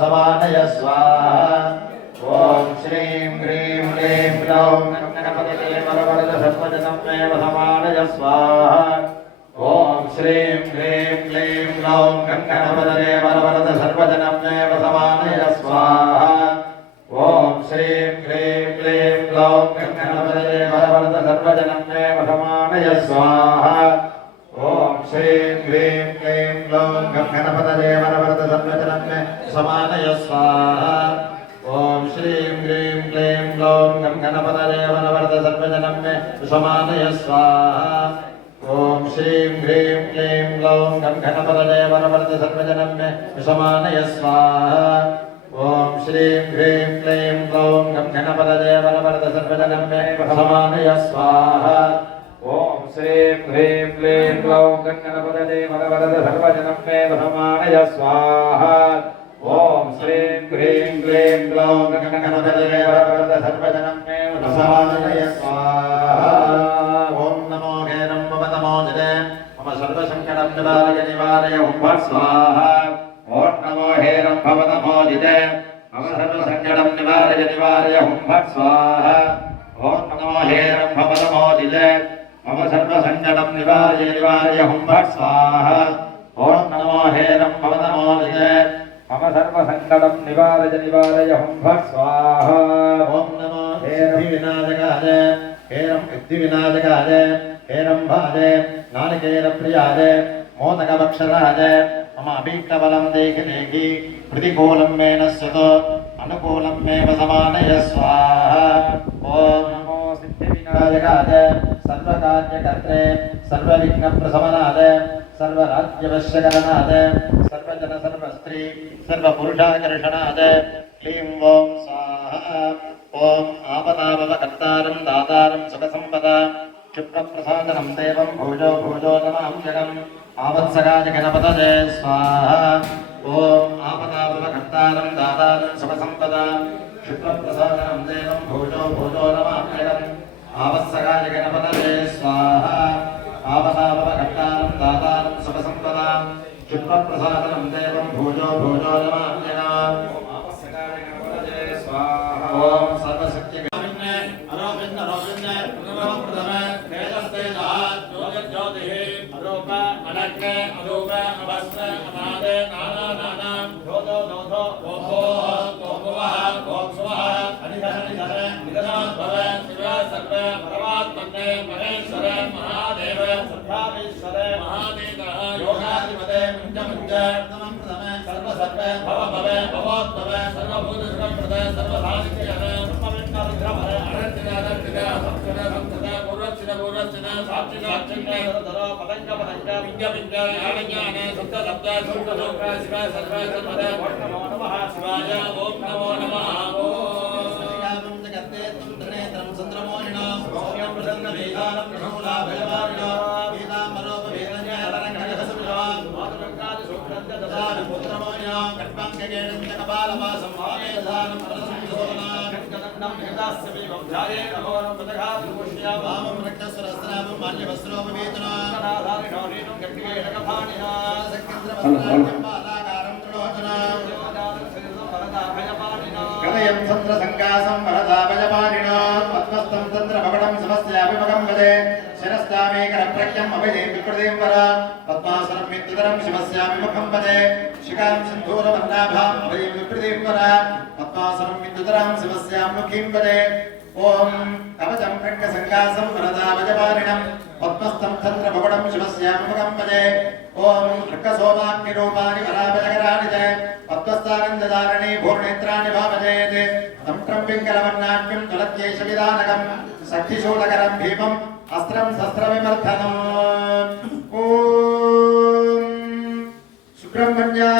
समानय स्वाहा ॐ श्रीं ह्रीं क्लीं ग्लौं गणपतये वरवरद सर्वजनं मे समानय स्वाहा ॐ श्रीं ह्रीं क्लीं ग्लौं गणपतये वरवरद सर्वजनं मे समानय स्वाहा ॐ श्रीं ह्रीं क्लीं ग्लौं गणपतये वरवरद सर्वजनं मे समानय स्वाहा ॐ श्रीं ह्रीं क्लीं ग्लौं गणपतये वरवरद सर्वजनं मे समानय स्वाहा ॐ श्रीं ह्रीं क्लीं ग्लौं गणपतये वरवरद सर्वजनं मे समानय स्वाहा ॐ श्रीं ह्रीं क्लीं ग्लौं गणपतये वरवरद सर्वजनं मे समानय स्वाहा ॐ श्रीं ह्रीं क्लीं ग्लौं गणपतये वरवरद सर्वजनं मे समानय स्वाहा ॐ श्रीं ह्रीं क्लीं ग्लौं गणपतये वरवरद सर्वजनं मे समानय स्वाहा ॐ श्रीं ह्रीं क्लीं ग्लौं गणपतये वरवरद सर्वजनं मे समानय स्वाहा ॐ नमो घेरं मम नमो जने मम सर्वसङ्कटं निवारय हुं स्वाहा ॐ नमो हेरं भव नमो जिते मम सर्वसङ्कटं निवारय हुं स्वाहा ॐ नमो हेरं भव नमो जिते मम सर्वसङ्कटं निवारय हुं स्वाहा ॐ नमो हेरं भव नमो जिते मम सर्वसङ्कटं निवारय हुं स्वाहा ॐ नमो हेरं हेरं सिद्धिविनाशकाय हेरं भाजे नारिकेलप्रियाय मोदकवक्षराय मम अभीष्टबलं देहि देहि प्रतिकूलं मे नश्यतु अनुकूलं मे समानय स्वाहा ॐ नमो सिद्धिविनायकाय सर्वकार्यकर्त्रे सर्वविघ्नप्रशमनाय सर्वराज्यवश्यकरणाय सर्वजन सर्वस्त्री सर्वपुरुषाकर्षणाय क्लीं ॐ स्वाहा ॐ आपदावकर्तारं दातारं सुखसम्पदा क्षिप्रप्रसादनं देवं भोजो भोजो नमाम्यहम् आवत्सकाय गणपतये स्वाहा ॐ आपदावकर्तारं दातारं सुखसम्पदा क्षिप्रप्रसादनं देवं भोजो भोजो नमाम्यहम् आवत्सकाय गणपतये स्वाहा आपदावकर्तारं दातारं सुखसम्पदा क्षिप्रप्रसादनं देवं भोजो भोजो नमाम्यहम् आवत्सकाय गणपतये स्वाहा ॐ सर्वशक्ति कदयं चन्द्र संकासं वरदाभयपाणिना पद्मस्तं चन्द्रभवनं समस्याभिमुखं वदे शिरस्तामेकरप्रज्ञम् अभिधे विकृतिं वर पद्मासनं विद्युतरं शिवस्याभिमुखं वदे शिखां सिन्धूरवर्णाभाम् अभिधे विकृतिं वर पद्मासनं विद्युतरं शिवस्याभिमुखीं वदे ॐ कवचं प्रज्ञसङ्कासं वरदाभयपाणिनं पद्मस्तं चन्द्रभवनं शिवस्याभिमुखं वदे ॐ ऋक्कसोमाग्निरूपाणि वराभयकराणि च पद्मस्तानन्दधारणे भूर्णेत्राणि भावजेत् तं पिङ्गलवर्णाढ्यं तुलत्यैषविधानकं शक्तिशूलकरं भीमम् अस्त्रं शस्त्रविमर्दनम् ॐ सुब्रह्मण्या